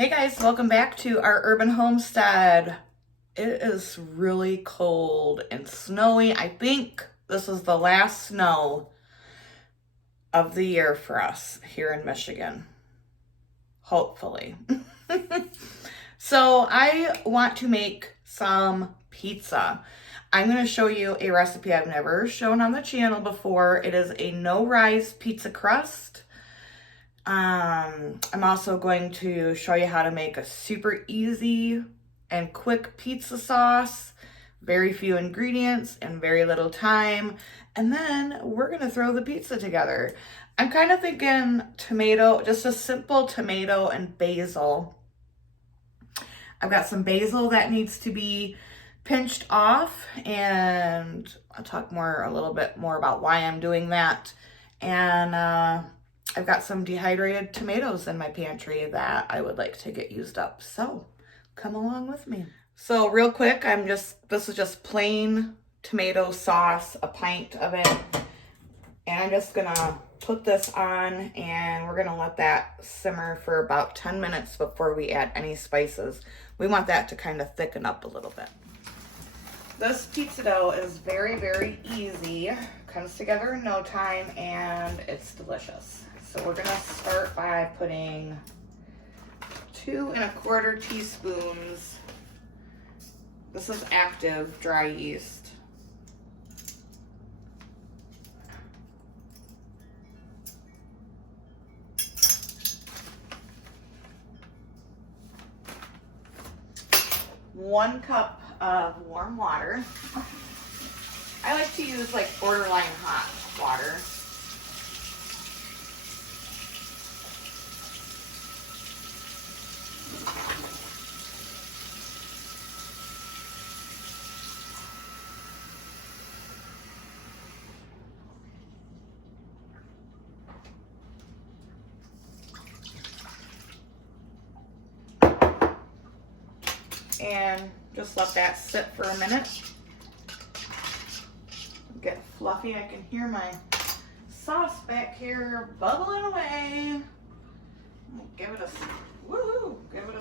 Hey guys, welcome back to our urban homestead. It is really cold and snowy. I think this is the last snow of the year for us here in Michigan. Hopefully. So I want to make some pizza. I'm going to show you a recipe I've never shown on the channel before. It is a no-rise pizza crust. I'm also going to show you how to make a super easy and quick pizza sauce. Very few ingredients and very little time. And then we're going to throw the pizza together. I'm kind of thinking tomato, just a simple tomato and basil. I've got some basil that needs to be pinched off, and I'll talk a little bit more about why I'm doing that. And I've got some dehydrated tomatoes in my pantry that I would like to get used up. So come along with me. So real quick, this is just plain tomato sauce, a pint of it. And I'm just gonna put this on and we're gonna let that simmer for about 10 minutes before we add any spices. We want that to kind of thicken up a little bit. This pizza dough is very, very easy. Comes together in no time and it's delicious. So we're gonna start by putting 2 1/4 teaspoons. This is active dry yeast. One cup of warm water. I like to use like borderline hot water. And just let that sit for a minute. Get fluffy. I can hear my sauce back here bubbling away. Give it a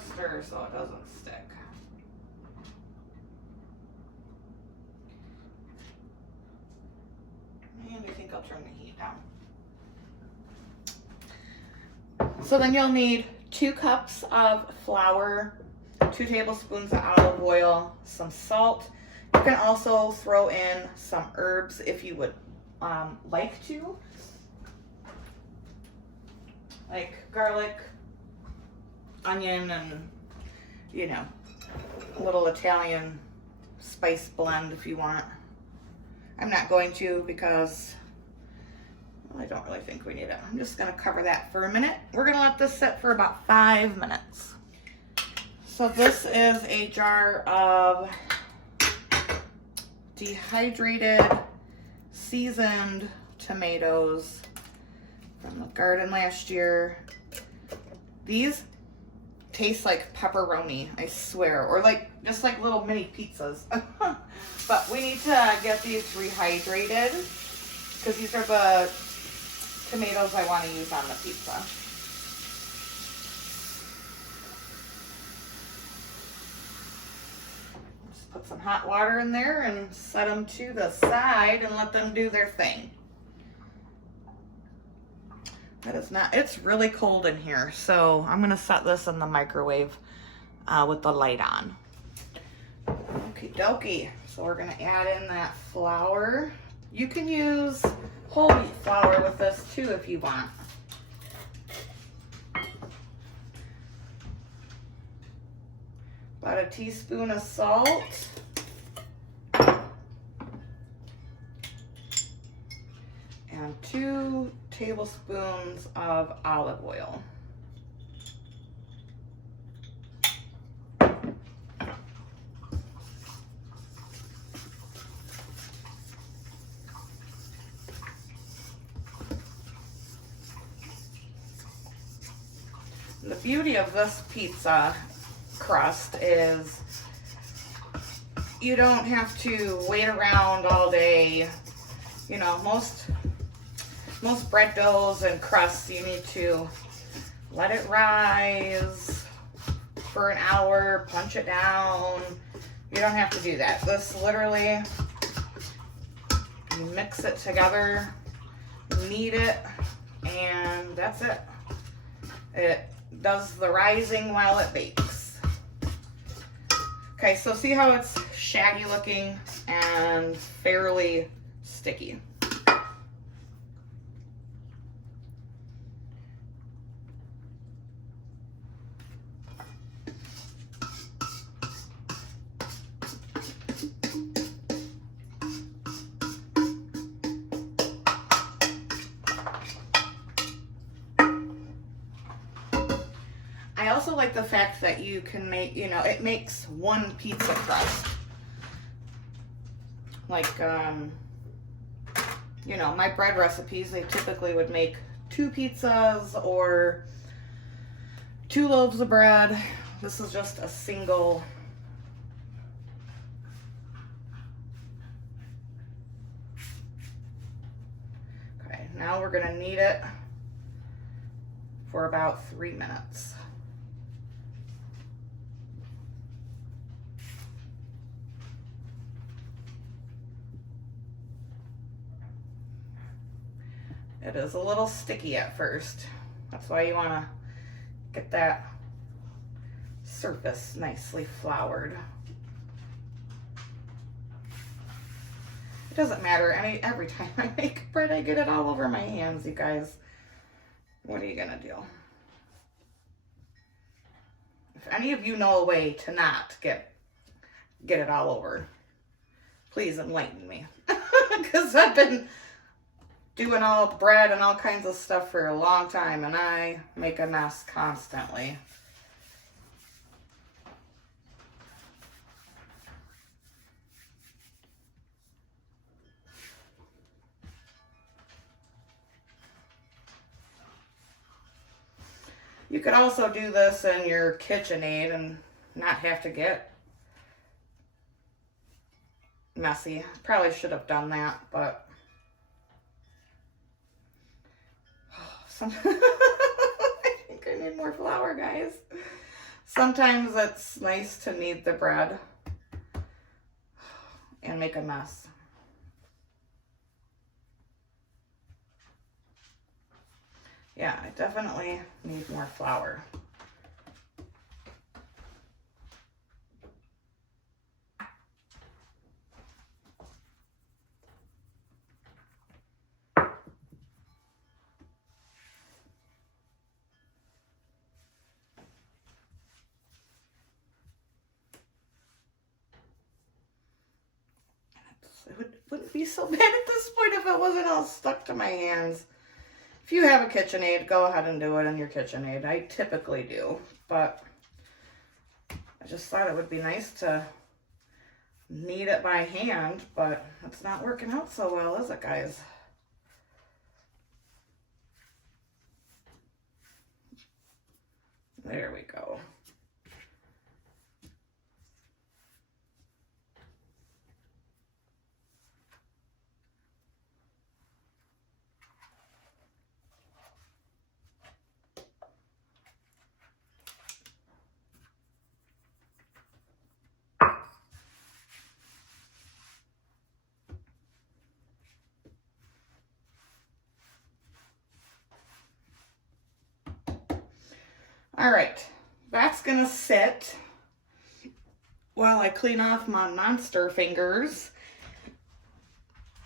stir so it doesn't stick. And I think I'll turn the heat down. So then you'll need 2 cups of flour, 2 tablespoons of olive oil, some salt. You can also throw in some herbs if you would like to, like garlic, onion, and a little Italian spice blend if you want. I'm not going to because I don't really think we need it. I'm just going to cover that for a minute. We're going to let this sit for about 5 minutes. So this is a jar of dehydrated, seasoned tomatoes from the garden last year. These taste like pepperoni, I swear, or just like little mini pizzas. But we need to get these rehydrated because these are the tomatoes I want to use on the pizza. Just put some hot water in there and set them to the side and let them do their thing. It's really cold in here, so I'm gonna set this in the microwave with the light on. Okie dokie. So we're gonna add in that flour. You can use whole wheat flour with this too if you want. About a teaspoon of salt. And 2 tablespoons of olive oil. The beauty of this pizza crust is you don't have to wait around all day. You know, most bread doughs and crusts, you need to let it rise, for an hour, punch it down. You don't have to do that. This literally, you mix it together, knead it, and that's it. It does the rising while it bakes. Okay, so see how it's shaggy looking and fairly sticky. I also like the fact that you can make, you know, it makes one pizza crust. Like, you know, my bread recipes, they typically would make 2 pizzas or 2 loaves of bread. This is just a single. Okay, now we're gonna knead it for about 3 minutes. It is a little sticky at first. That's why you want to get that surface nicely floured. It doesn't matter. Every time I make bread, I get it all over my hands, you guys. What are you gonna do? If any of you know a way to not get it all over, please enlighten me. Because I've been doing all bread and all kinds of stuff for a long time, and I make a mess constantly. You could also do this in your KitchenAid and not have to get messy. Probably should have done that, but I think I need more flour, guys. Sometimes it's nice to knead the bread and make a mess. Yeah, I definitely need more flour. It wouldn't be so bad at this point if it wasn't all stuck to my hands. If you have a KitchenAid, go ahead and do it in your KitchenAid. I typically do, but I just thought it would be nice to knead it by hand, but it's not working out so well, is it, guys? There we go. All right, that's gonna sit while I clean off my monster fingers.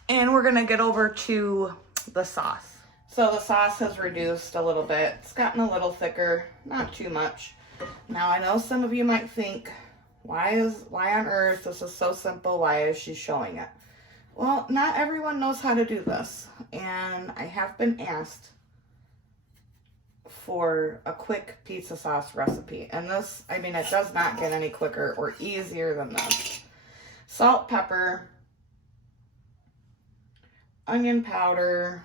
And we're gonna get over to the sauce. So the sauce has reduced a little bit. It's gotten a little thicker, not too much. Now I know some of you might think, why on earth, this is so simple, why is she showing it? Well, not everyone knows how to do this. And I have been asked for a quick pizza sauce recipe. And this, I mean, it does not get any quicker or easier than this. Salt, pepper, onion powder,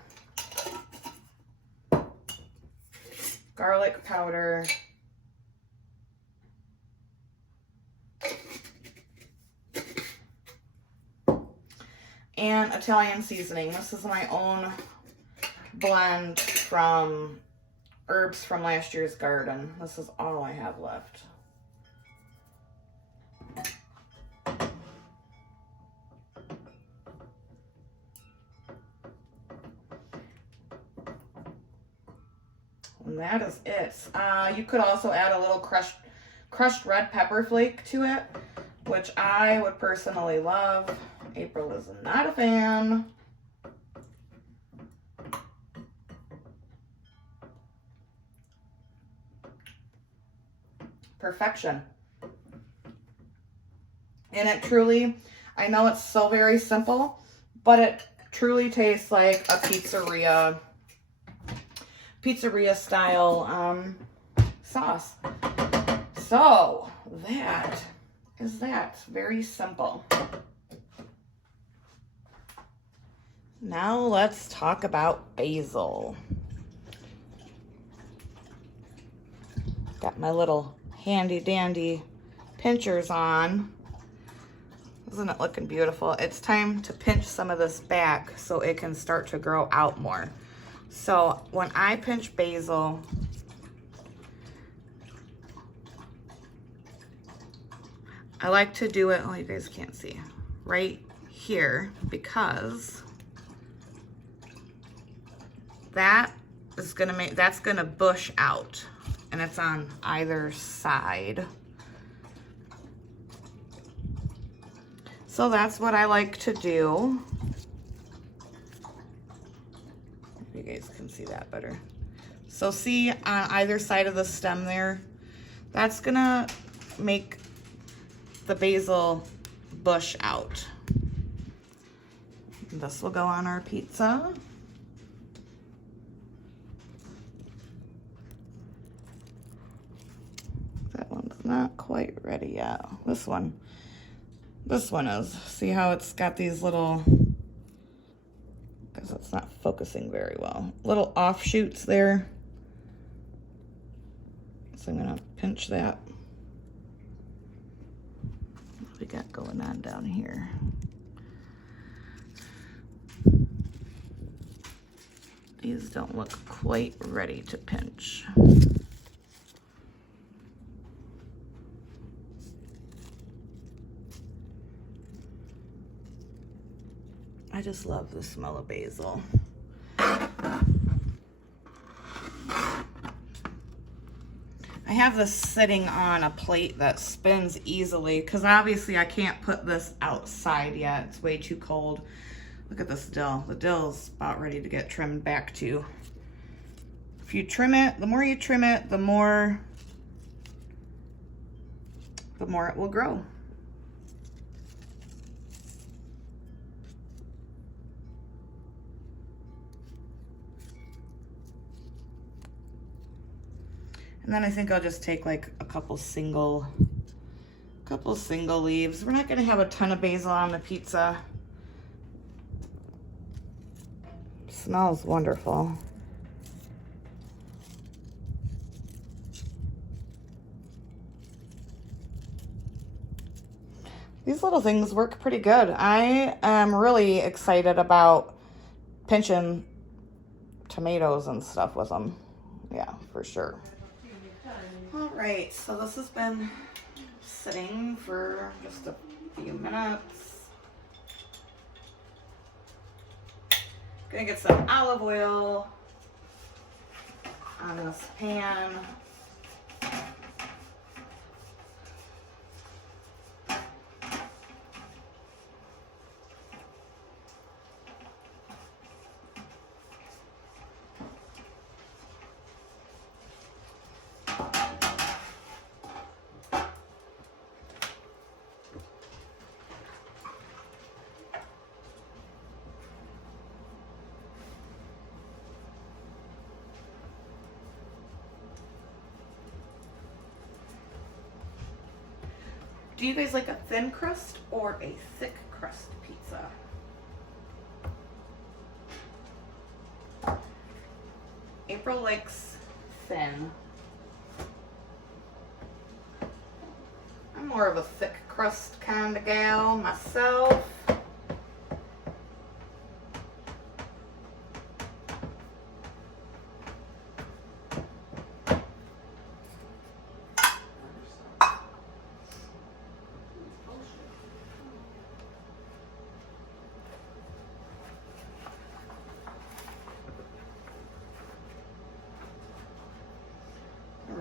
garlic powder, and Italian seasoning. This is my own blend from herbs from last year's garden. This is all I have left. And that is it. You could also add a little crushed red pepper flake to it, which I would personally love. April is not a fan. Perfection. And it truly, I know it's so very simple, but it truly tastes like a pizzeria style sauce. So that is that. Very simple. Now let's talk about basil. Got my little handy dandy pinchers on. Isn't it looking beautiful? It's time to pinch some of this back so it can start to grow out more. So when I pinch basil, I like to do it, oh, you guys can't see, right here, because that's gonna bush out, and it's on either side. So that's what I like to do. You guys can see that better. So see on either side of the stem there, that's gonna make the basil bush out. This will go on our pizza. That one's not quite ready yet. This one is. See how it's got these little, because it's not focusing very well, little offshoots there. So I'm gonna pinch that. What we got going on down here? These don't look quite ready to pinch. I just love the smell of basil. I have this sitting on a plate that spins easily because obviously I can't put this outside yet. It's way too cold. Look at this dill. The dill's about ready to get trimmed back too. If you trim it, the more you trim it, the more it will grow. And then I think I'll just take like a couple single leaves. We're not gonna have a ton of basil on the pizza. Smells wonderful. These little things work pretty good. I am really excited about pinching tomatoes and stuff with them. Yeah, for sure. All right, so this has been sitting for just a few minutes. Gonna get some olive oil on this pan. Do you guys like a thin crust or a thick crust pizza? April likes thin. I'm more of a thick crust kind of gal myself.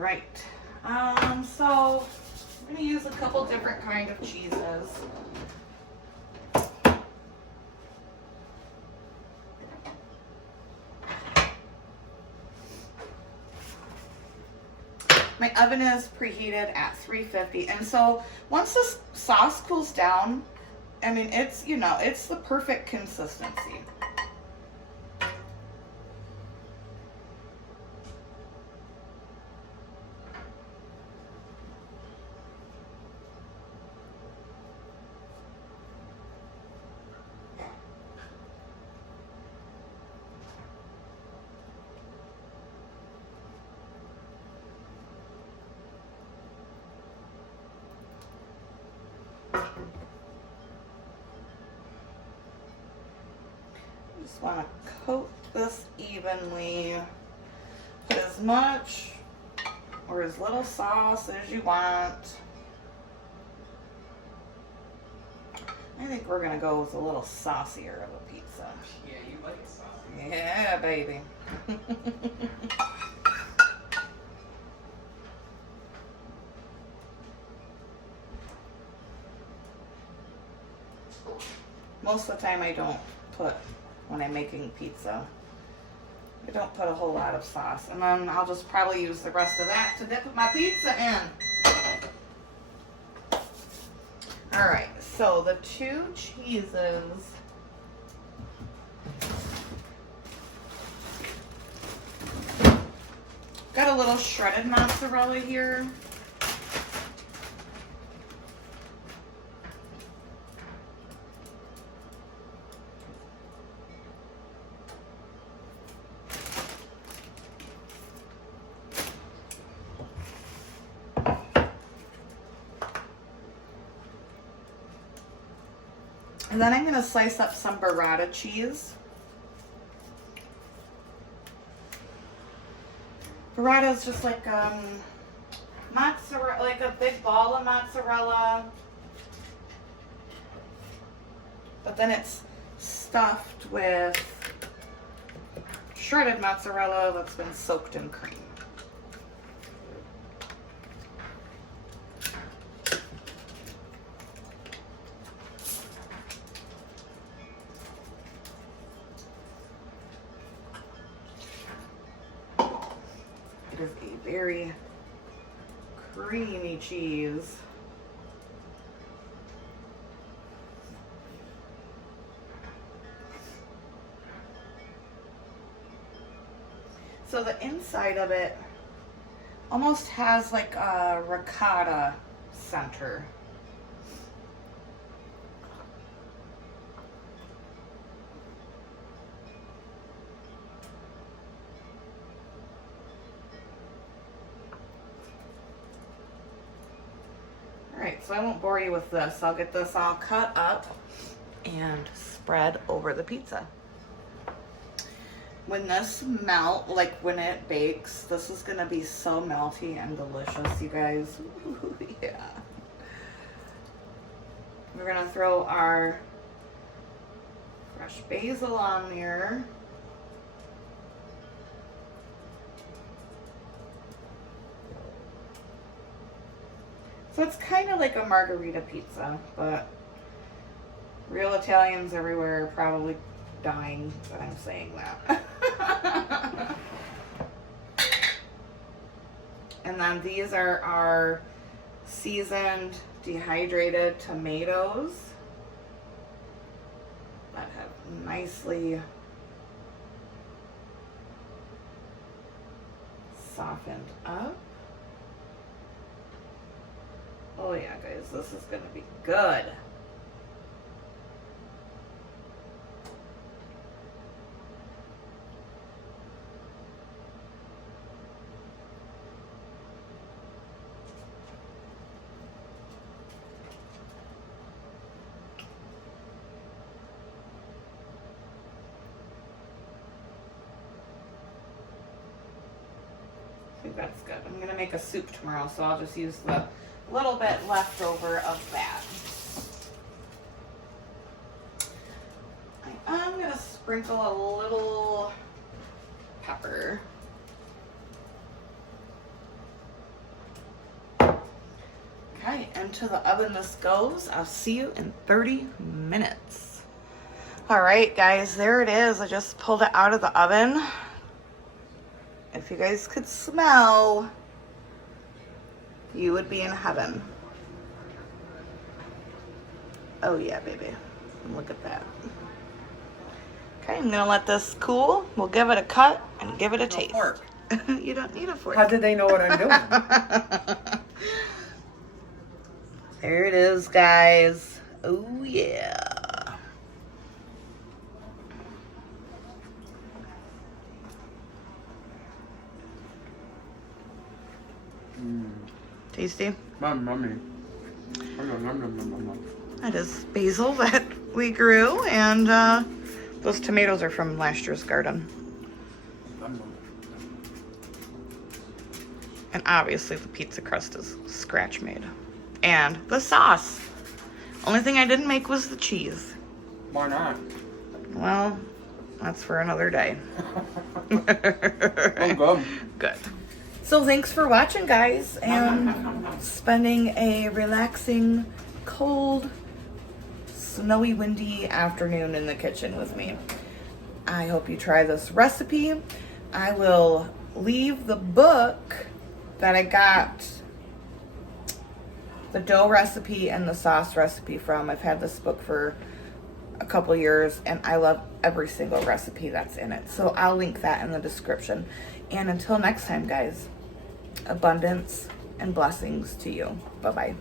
right. So I'm gonna use a couple different kind of cheeses. My oven is preheated at 350, and so once this sauce cools down, I mean, it's, you know, it's the perfect consistency. Just want to coat this evenly. Put as much or as little sauce as you want. I think we're gonna go with a little saucier of a pizza. Yeah, you like it saucy. Yeah, baby. Most of the time I don't put, when I'm making pizza, I don't put a whole lot of sauce. And then I'll just probably use the rest of that to dip my pizza in. All right, so the two cheeses. Got a little shredded mozzarella here. And then I'm going to slice up some burrata cheese. Burrata is just like mozzarella, like a big ball of mozzarella. But then it's stuffed with shredded mozzarella that's been soaked in cream. It is a very creamy cheese. So the inside of it almost has like a ricotta center. Alright, so I won't bore you with this. I'll get this all cut up and spread over the pizza. When this like when it bakes, this is gonna be so melty and delicious, you guys. Ooh, yeah. We're gonna throw our fresh basil on there. So it's kind of like a margarita pizza, but real Italians everywhere are probably dying that I'm saying that. And then these are our seasoned dehydrated tomatoes that have nicely softened up. Oh yeah, guys, this is gonna be good. I think that's good. I'm gonna make a soup tomorrow, so I'll just use the little bit left over of that. I'm gonna sprinkle a little pepper. into the oven this goes. I'll see you in 30 minutes. All right, guys, there it is. I just pulled it out of the oven. If you guys could smell, you would be in heaven. Oh yeah, baby. Look at that. Okay, I'm gonna let this cool. We'll give it a cut and give it a taste. Fork. You don't need a fork. How did they know what I'm doing? There it is, guys. Oh yeah. Tasty. Mummy. That is basil that we grew, and those tomatoes are from last year's garden. And obviously the pizza crust is scratch made. And the sauce. Only thing I didn't make was the cheese. Why not? Well, that's for another day. I'm good. Good. So thanks for watching, guys, and spending a relaxing, cold, snowy, windy afternoon in the kitchen with me. I hope you try this recipe. I will leave the book that I got the dough recipe and the sauce recipe from. I've had this book for a couple years, and I love every single recipe that's in it. So I'll link that in the description. And until next time, guys, abundance and blessings to you. Bye-bye.